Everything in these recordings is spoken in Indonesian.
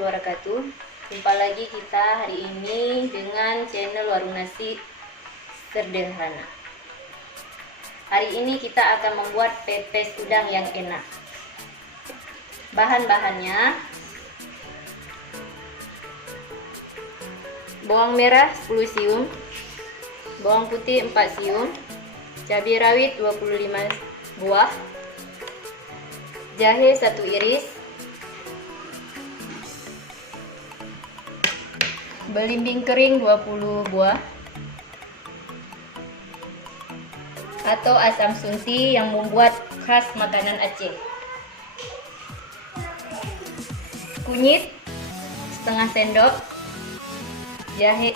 wabarakatuh. Jumpa lagi kita hari ini dengan channel Warung Nasi Sederhana. Hari ini kita akan membuat pepes udang yang enak. Bahan-bahannya: bawang merah 10 siung, bawang putih 4 siung, cabai rawit 25 buah, jahe 1 iris, belimbing kering 20 buah, atau asam sunti yang membuat khas makanan Aceh, kunyit setengah sendok, jahe,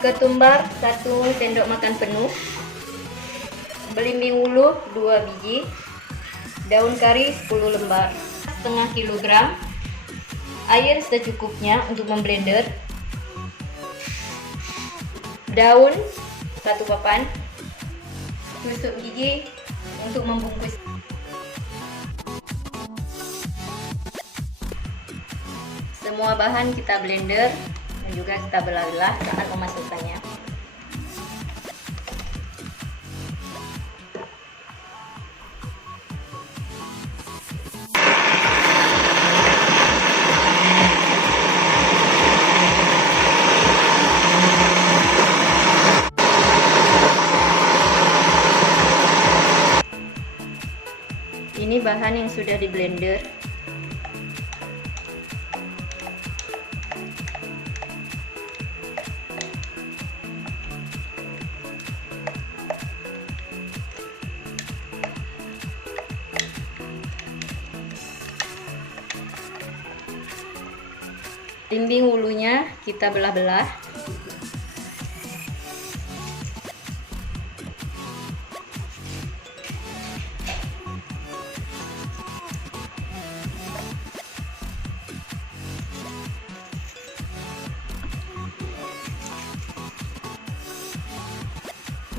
ketumbar 1 sendok makan penuh, belimbing ulu 2 biji, daun kari 10 lembar, setengah kilogram, air secukupnya untuk memblender, daun 1 papan, tusuk gigi untuk membungkus. Semua bahan kita blender dan juga kita belah-belah saat memasukkannya. Ini bahan yang sudah di blender. Belimbing ulunya kita belah-belah.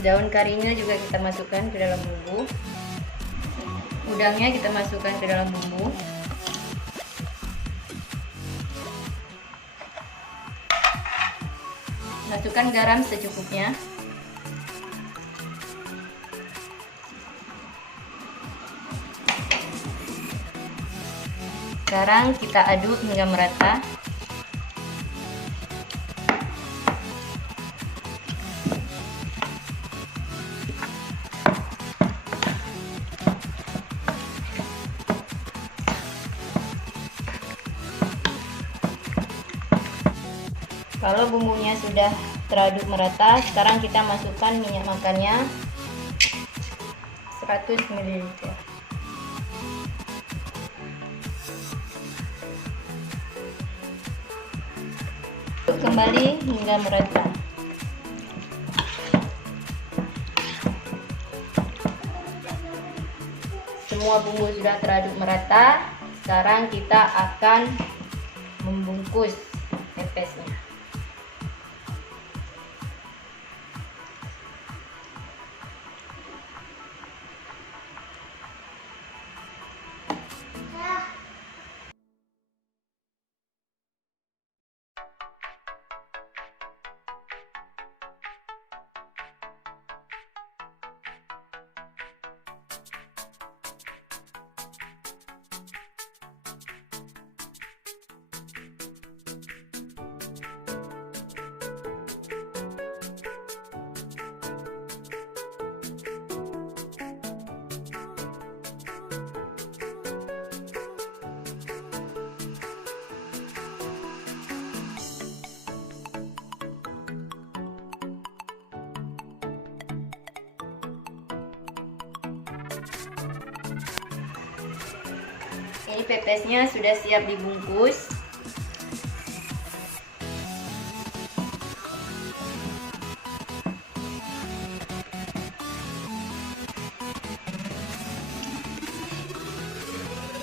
Daun karinya juga kita masukkan ke dalam bumbu. Udangnya kita masukkan ke dalam bumbu. Masukkan garam secukupnya. Sekarang kita aduk hingga merata. Kalau bumbunya sudah teraduk merata, sekarang kita masukkan minyak makannya 100 ml. Aduk kembali hingga merata. Semua bumbu sudah teraduk merata. Sekarang kita akan membungkus pepesnya. Ini pepesnya sudah siap dibungkus.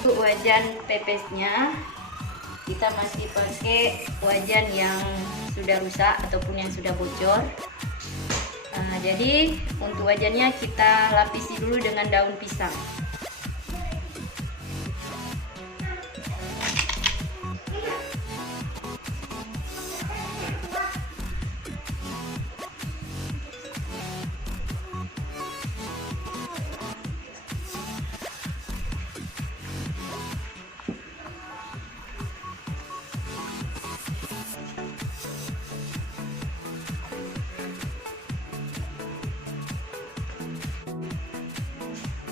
Untuk wajan pepesnya, kita masih pakai wajan yang sudah rusak ataupun yang sudah bocor. Jadi untuk wajannya kita lapisi dulu dengan daun pisang.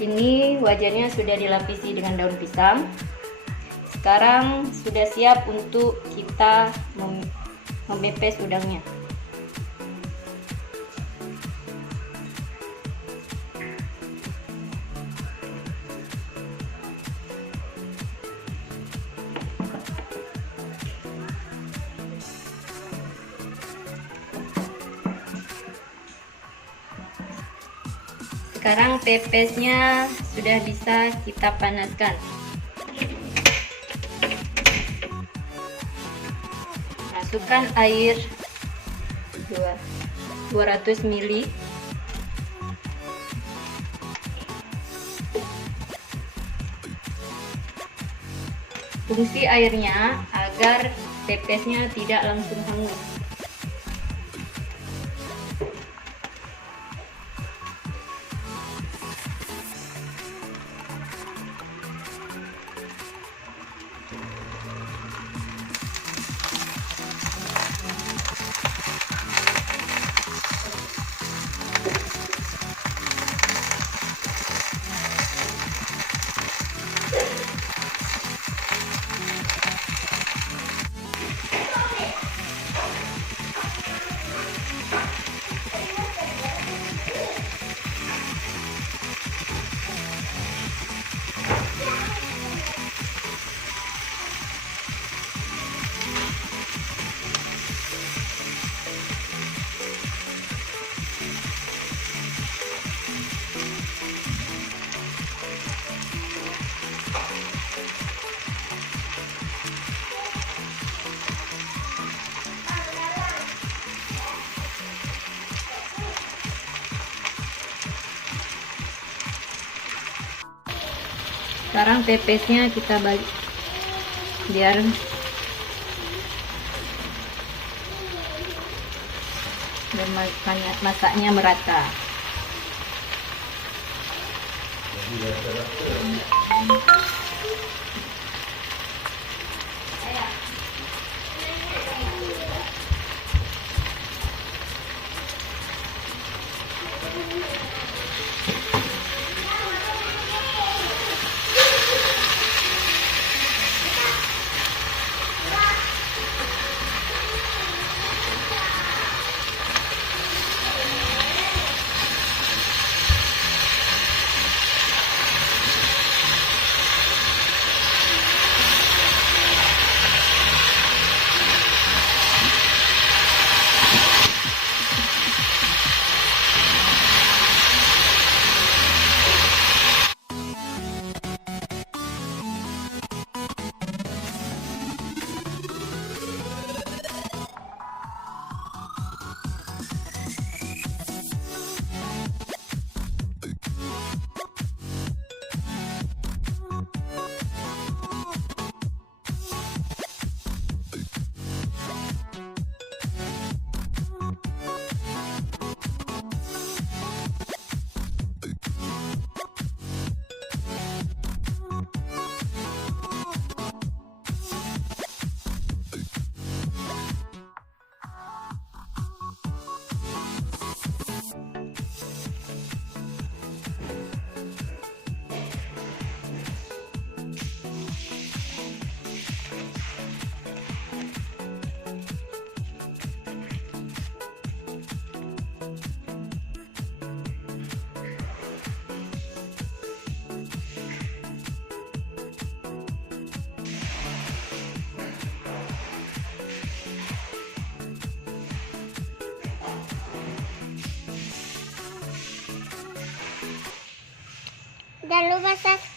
Ini wajannya sudah dilapisi dengan daun pisang. Sekarang sudah siap untuk kita memepes udangnya. Sekarang pepesnya sudah bisa kita panaskan. Masukkan air 200 ml. Fungsi airnya agar pepesnya tidak langsung hangat. Sekarang pepesnya kita balik biar masaknya merata. Jangan lupa subscribe.